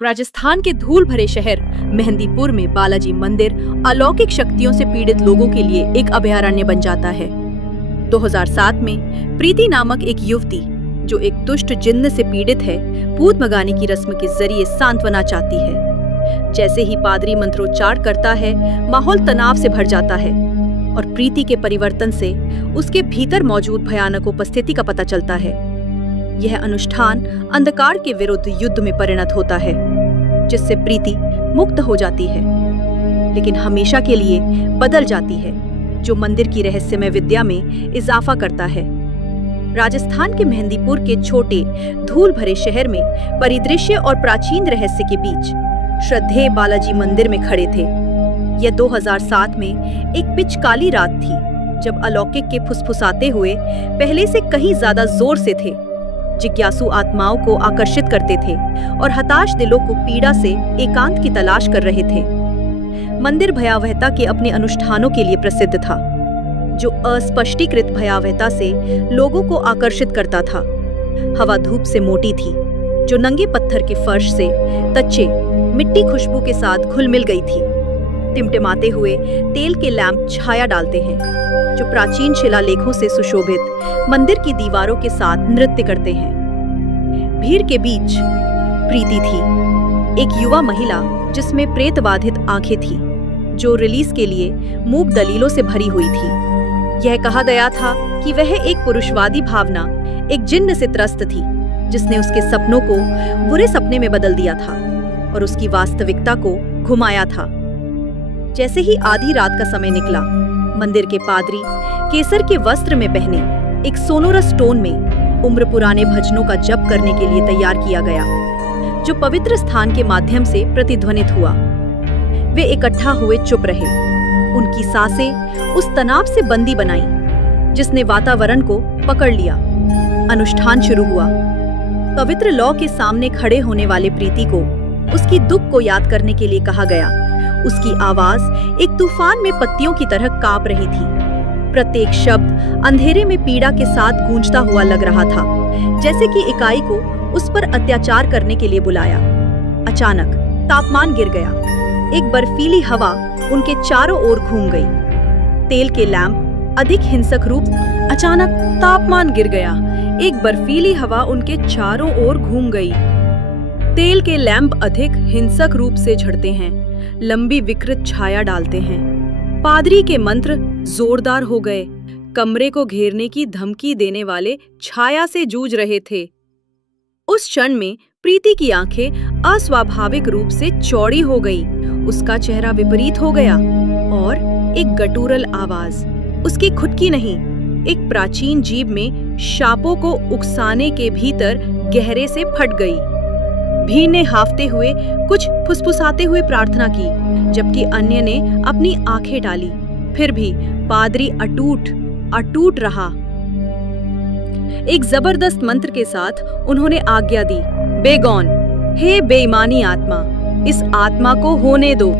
राजस्थान के धूल भरे शहर मेहंदीपुर में बालाजी मंदिर अलौकिक शक्तियों से पीड़ित लोगों के लिए एक अभयारण्य बन जाता है। 2007 में प्रीति नामक एक युवती जो एक दुष्ट जिन्न से पीड़ित है, भूत भगाने की रस्म के जरिए सांत्वना चाहती है। जैसे ही पादरी मंत्रोच्चार करता है, माहौल तनाव से भर जाता है और प्रीति के परिवर्तन से उसके भीतर मौजूद भयानक उपस्थिति का पता चलता है। यह अनुष्ठान अंधकार के विरुद्ध युद्ध में परिणत होता है, जिससे प्रीति मुक्त हो जाती है, लेकिन हमेशा के लिए बदल जाती है, जो मंदिर की रहस्यमय विद्या में इजाफा करता है। राजस्थान के मेहंदीपुर के छोटे धूल भरे शहर में परिदृश्य और प्राचीन रहस्य के बीच श्रद्धेय बालाजी मंदिर में खड़े थे। यह 2007 में एक पिच काली रात थी, जब अलौकिक के फुसफुसाते हुए पहले से कहीं ज्यादा जोर से थे, जिज्ञासु आत्माओं को आकर्षित करते थे और हताश दिलों को पीड़ा से एकांत की तलाश कर रहे थे। मंदिर भयावहता के अपने अनुष्ठानों के लिए प्रसिद्ध था, जो अस्पष्टीकृत भयावहता से लोगों को आकर्षित करता था। हवा धूप से मोटी थी, जो नंगे पत्थर के फर्श से तच्चे मिट्टी खुशबू के साथ घुल मिल गई थी। टिमटिमाते हुए तेल के लैंप छाया डालते हैं, जो प्राचीन शिलालेखों से सुशोभित मंदिर की दीवारों के साथ नृत्य करते हैं। भीड़ के बीच प्रीति थी, एक युवा महिला जिसमें प्रेतबाधित आंखें थी, जो रिलीज के लिए मूक दलीलों से भरी हुई थी। यह कहा गया था कि वह एक पुरुषवादी भावना, एक जिन्न से त्रस्त थी, जिसने उसके सपनों को बुरे सपने में बदल दिया था और उसकी वास्तविकता को घुमाया था। जैसे ही आधी रात का समय निकला, मंदिर के पादरी केसर के वस्त्र में पहने एक सोनोरस टोन में उम्र पुराने भजनों का जप करने के लिए तैयार किया गया, जो पवित्र स्थान के माध्यम से प्रतिध्वनित हुआ। वे इकट्ठा हुए चुप रहे, उनकी सांसें उस तनाव से बंदी बनाई जिसने वातावरण को पकड़ लिया। अनुष्ठान शुरू हुआ। पवित्र लौ के सामने खड़े होने वाले प्रीति को उसकी दुख को याद करने के लिए कहा गया। उसकी आवाज एक तूफान में पत्तियों की तरह कांप रही थी। प्रत्येक शब्द अंधेरे में पीड़ा के साथ गूंजता हुआ लग रहा था, जैसे कि इकाई को उस पर अत्याचार करने के लिए बुलाया। अचानक तापमान गिर गया। एक बर्फीली हवा उनके चारों ओर घूम गई। तेल के लैंप अधिक हिंसक रूप अचानक तापमान गिर गया। एक बर्फीली हवा उनके चारों ओर घूम गई। तेल के लैंप अधिक हिंसक रूप से झड़ते हैं, लंबी विकृत छाया डालते हैं। पादरी के मंत्र जोरदार हो गए, कमरे को घेरने की धमकी देने वाले छाया से जूझ रहे थे। उस क्षण में प्रीति की आंखें अस्वाभाविक रूप से चौड़ी हो गई। उसका चेहरा विपरीत हो गया और एक गटूरल आवाज, उसकी खुद की नहीं, एक प्राचीन जीभ में शापों को उकसाने के भीतर गहरे से फट गई। भीड़ ने हाफते हुए, कुछ फुसफुसाते हुए प्रार्थना की, जबकि अन्य ने अपनी आंखें डाली। फिर भी पादरी अटूट रहा। एक जबरदस्त मंत्र के साथ उन्होंने आज्ञा दी, बेगौन, हे बेईमानी आत्मा, इस आत्मा को होने दो।